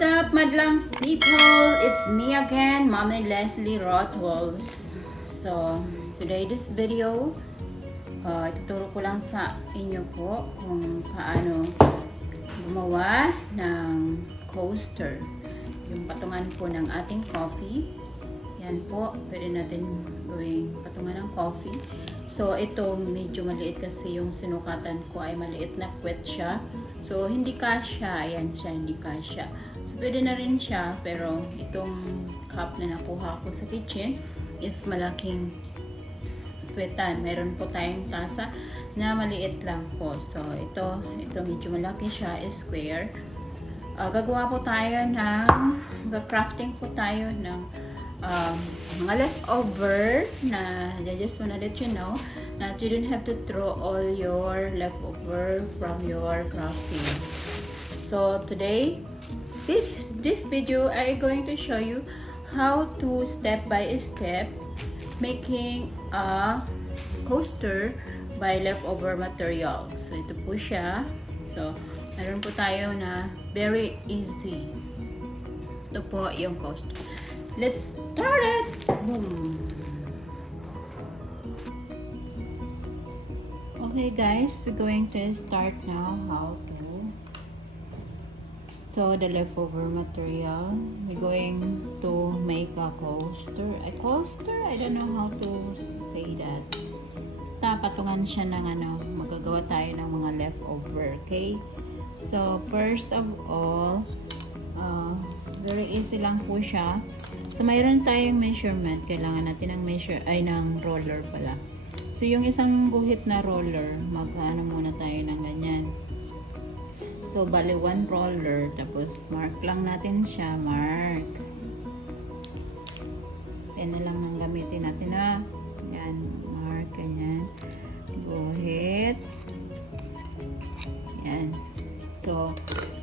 what's up, madlang people? It's me again, Mommy Leslie Rothwolves. So, today this video, ituturo ko lang sa inyo po kung paano gumawa ng coaster. Yung patungan po ng ating coffee. Yan po, pwede natin gawing patungan ng coffee. So, ito medyo maliit kasi yung sinukatan ko ay maliit na kwet siya. So, hindi kasya. Ayan siya, hindi kasya. So, pwede na rin siya. Pero, itong cup na nakuha ko sa kitchen is malaking kwetan. Meron po tayong tasa na maliit lang po. So, ito medyo malaki siya, is square. Gagawa po tayo crafting po tayo ng mga leftover na I just wanna let you know that you don't have to throw all your leftover from your crafting. So today, this video I am going to show you how to step by step making a coaster by leftover material. So ito po siya. So meron po tayo na very easy. Ito po yung coaster. Let's start it! Boom! Okay guys, we're going to start now how to sew the leftover material. We're going to make a coaster. A coaster? I don't know how to say that. Basta patungan siya ng magagawa tayo ng mga leftover. Okay? So, first of all, very easy lang po siya. So, mayroon tayong measurement. Kailangan natin ng roller pala. So, yung isang guhit na roller, mag-ano muna tayo ng ganyan. So, bali 1 roller. Tapos, mark lang natin siya. Mark. Yan na lang nang gamitin natin. Yan. Mark. Ganyan. Guhit. Yan. So,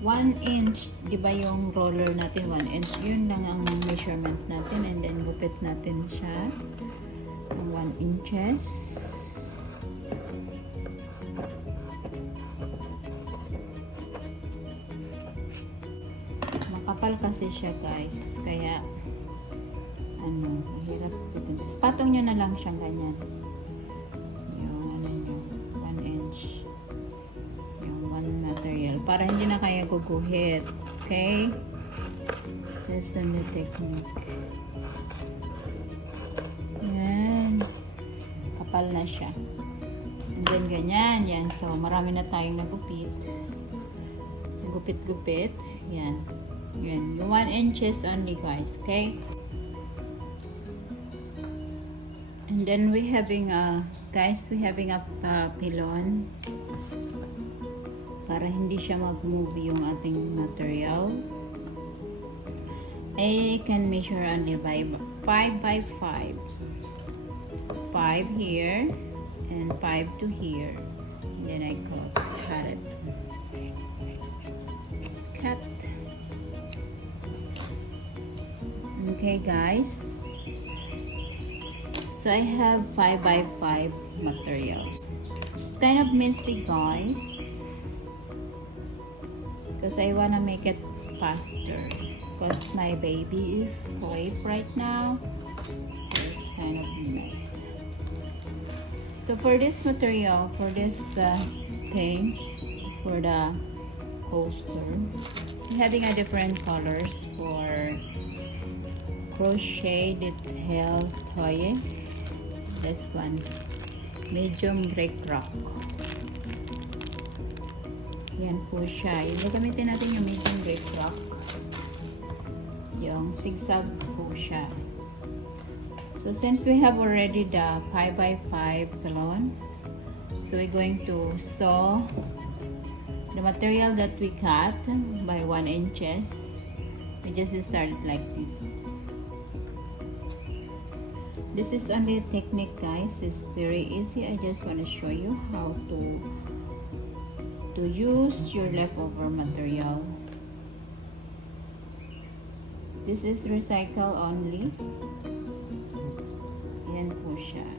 1 inch, di ba yung roller natin 1 inch, yun lang ang measurement natin, and then gupit natin siya ng 1 inches. Makapal kasi siya guys, kaya mahirap gupitin. Patong nyo na lang siyang ganyan. Yung 1 inch. Material para hindi na kaya guguhit. Okay? This is the technique. Yan. Kapal na siya. And then ganyan. Yan. So, marami na tayong nagupit. Nagupit-gupit. Yan. Yan. Yung 1 inches only guys. Okay? And then we having a pylon. Para hindi siya mag-move yung ating material. I can measure only by 5 by 5. 5 here and 5 to here. And then I cut it. Cut. Okay guys. So I have 5 by 5 material. It's kind of messy guys. Because I want to make it faster because my baby is asleep right now, so it's kind of messed. So for this material, for this things, for the coaster, I'm having a different colors for crochet detail toy. This one, medium brick rock. Yan po siya. Yung gagamitin natin yung medium brick rock. Yung zigzag po siya. So since we have already the 5 by 5 pylons, so we're going to sew the material that we cut by 1 inches. We just start it like this. This is only a technique guys. It's very easy. I just want to show you how to use your leftover material. This is recycle only. Yan po siya.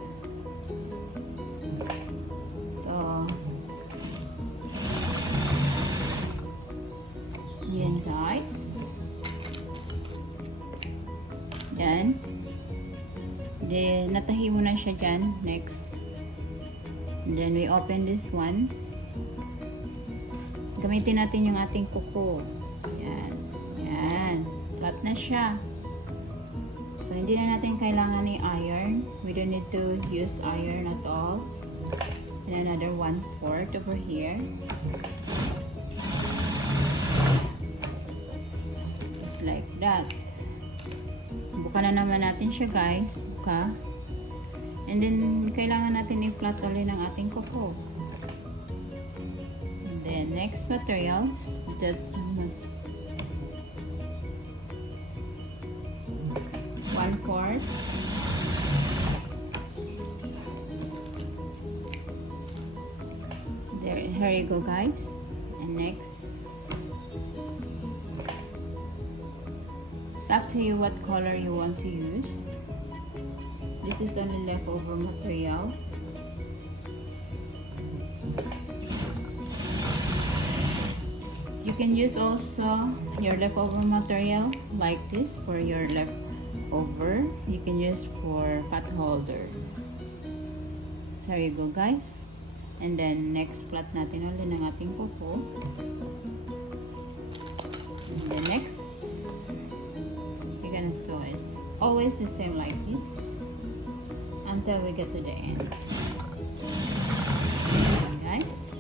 So, yan guys. Then, natahi mo na siya dyan. Next. And then, we open this one. Gamitin natin yung ating kuko. Yan. Yan. Flat na siya. So, hindi na natin kailangan ni iron. We don't need to use iron at all. And another 1/4 over here. Just like that. Buka na naman natin siya, guys. Buka. And then, kailangan natin i-flat ulit ng ating kuko. And then, next materials. That 1/4. Here you go, guys. And next, it's up to you what color you want to use. This is only leftover material. You can use also your leftover material like this for your leftover. You can use for pot holder. So there you go, guys. And then, next flat natin ulit ng ating kuko. And then next, we're gonna sew it. Always the same like this until we get to the end. And guys,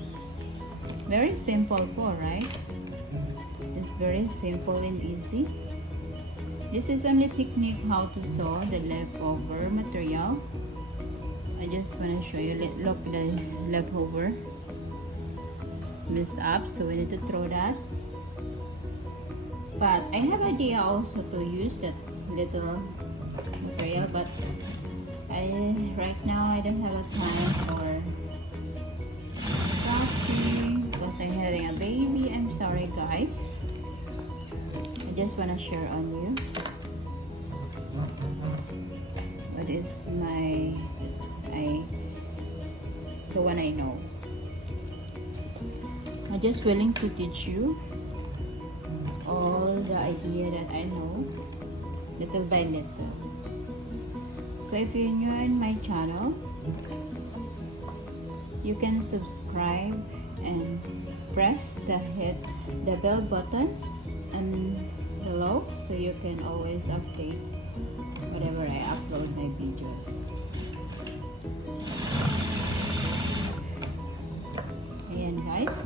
very simple po, right? It's very simple and easy. This is only technique how to sew the leftover material. I just want to show you. Look, the leftover messed up, so we need to throw that. But I have idea also to use that little material, but right now I don't have a time for crafting because I'm having a baby. I'm sorry, guys. I just want to share on you what is the one I know. I'm just willing to teach you all the idea that I know, little by little. So if you're new in my channel, you can subscribe and press the bell buttons and below so you can always update whenever I upload my videos. Ayan, guys.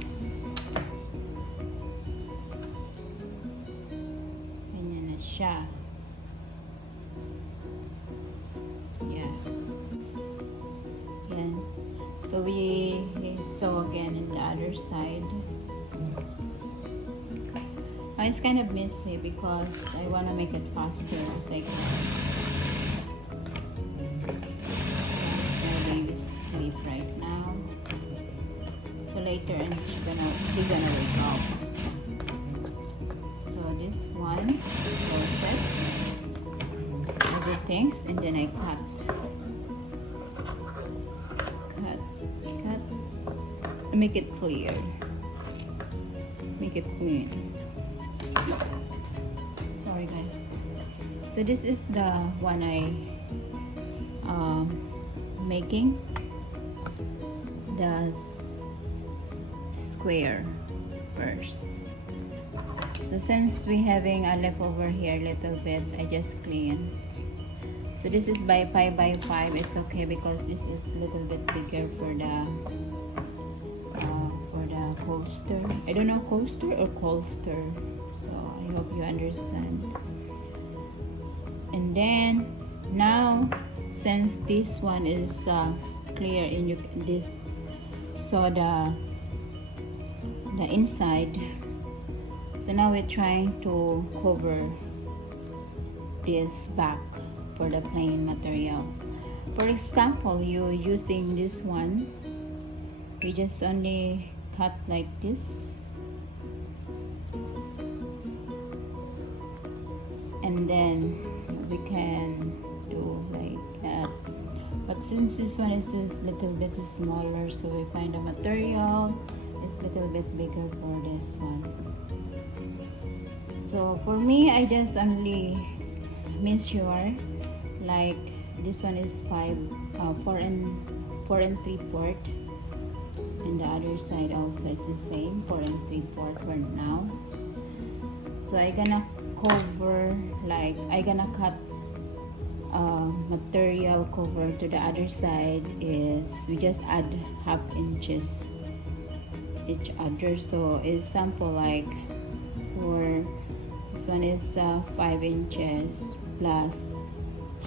Ganyan na siya. Yeah. Yan. So we sew again in the other side. It's kind of messy because I want to make it faster as I can. My baby's asleep right now. So later and he's gonna wake up. So this one goes it. Everything, and then I cut. Make it clear. Make it clean. Sorry, guys. So this is the one I making the square first. So since we having a leftover here little bit, I just clean. So this is by 5 by 5. It's okay because this is a little bit bigger for the coaster. I don't know, coaster or coaster. So I hope you understand. And then now, since this one is clear and you this saw the inside, so now we're trying to cover this back for the plain material. For example, you using this one, we just only cut like this. And then we can do like that. But since this one is just little bit smaller, so we find the material is little bit bigger for this one. So for me, I just only measure like This one is 4 and 3/4, and the other side also is the same, 4 and 3/4 for now. So I gonna cover, like I gonna cut material cover to the other side. Is we just add 1/2 inches each other. So example, like for this one is 5 inches plus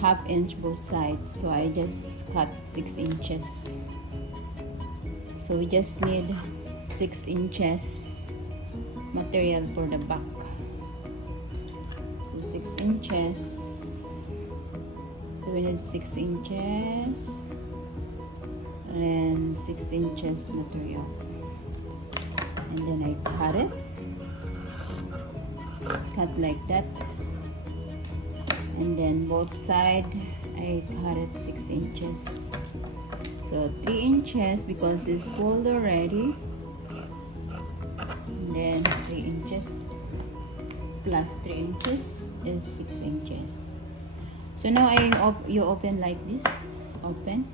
1/2 inch both sides, so I just cut 6 inches. So we just need 6 inches material for the back. So 6 inches. So we need 6 inches and 6 inches material. And then I cut it. Cut like that. And then both sides I cut it 6 inches. So 3 inches because it's folded already. And then 3 inches plus 3 inches is 6 inches. So now you open like this, open,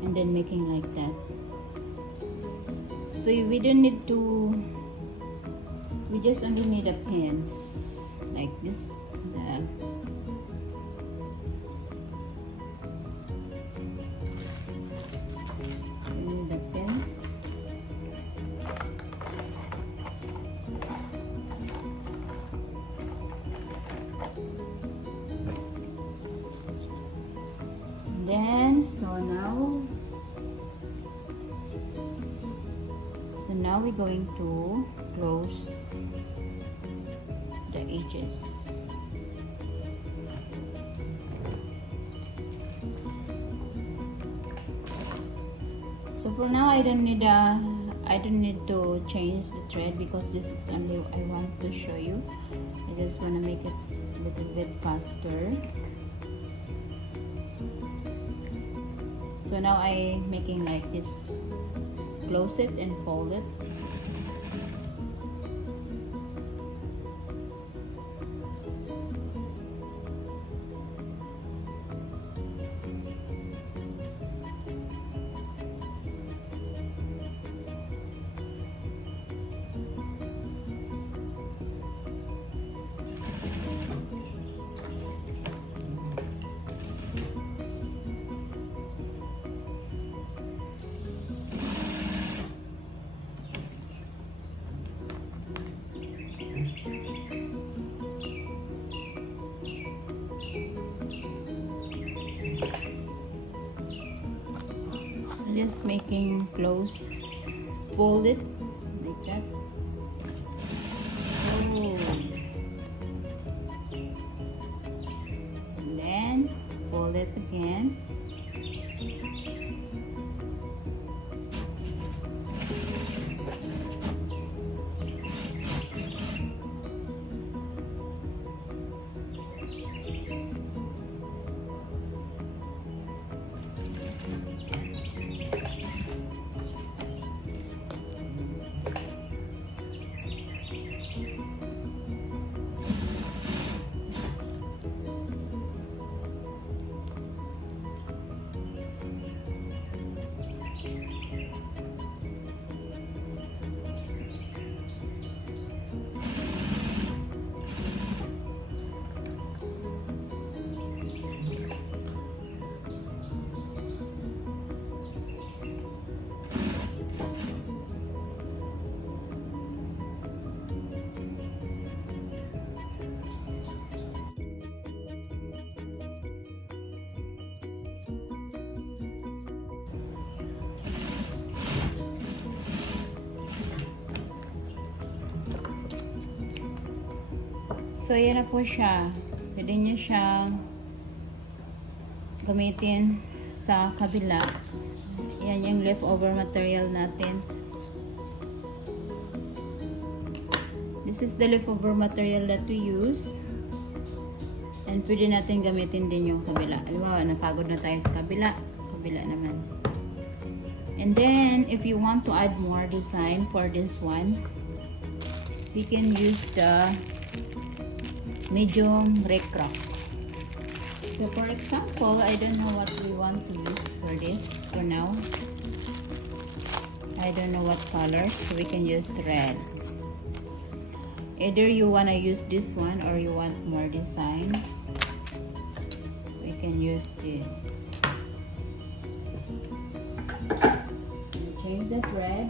and then making like that. So we don't need to. We just only need a pins like this. Then so now we're going to close the edges. So for now I don't need to change the thread because this is only I want to show you. I just want to make it a little bit faster. So now I making like this. Close it and fold it. Just making close, fold it like that. Oh. And then fold it again. So, yan na po siya. Pwede nyo siyang gamitin sa kabila. Yan yung leftover material natin. This is the leftover material that we use. And pwede natin gamitin din yung kabila. Halimbawa, napagod na tayo sa kabila. Kabila naman. And then, if you want to add more design for this one, we can use the medium recraft. So for example, I don't know what we want to use for this for now. I don't know what colors, so we can use red. Either you want to use this one or you want more design, we can use this. Change the thread.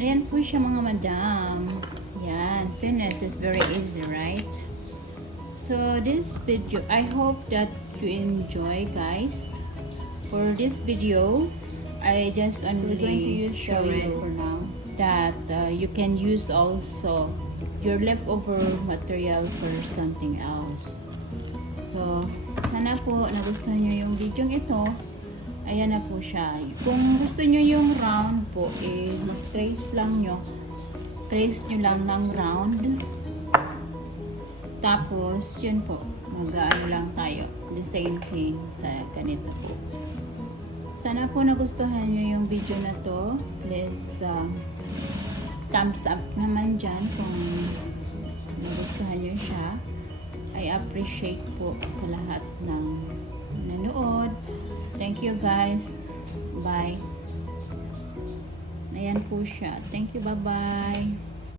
Ayan po siya mga madam. Yan. Fitness is very easy, right? So this video, I hope that you enjoy, guys. For this video, I just only going to use show you for now that you can use also your leftover material for something else. So sana po nagustuhan nyo yung video ito. Ayan na po siya. Kung gusto nyo yung round po, mag-trace lang nyo. Trace nyo lang ng round. Tapos, yun po. Mag-ano lang tayo. The same thing sa ganito po. Sana po nagustuhan nyo yung video na to. Please, thumbs up naman dyan kung nagustuhan nyo siya. I appreciate po sa lahat ng nanood. Thank you guys. Bye. Ayan po siya. Thank you. Bye-bye.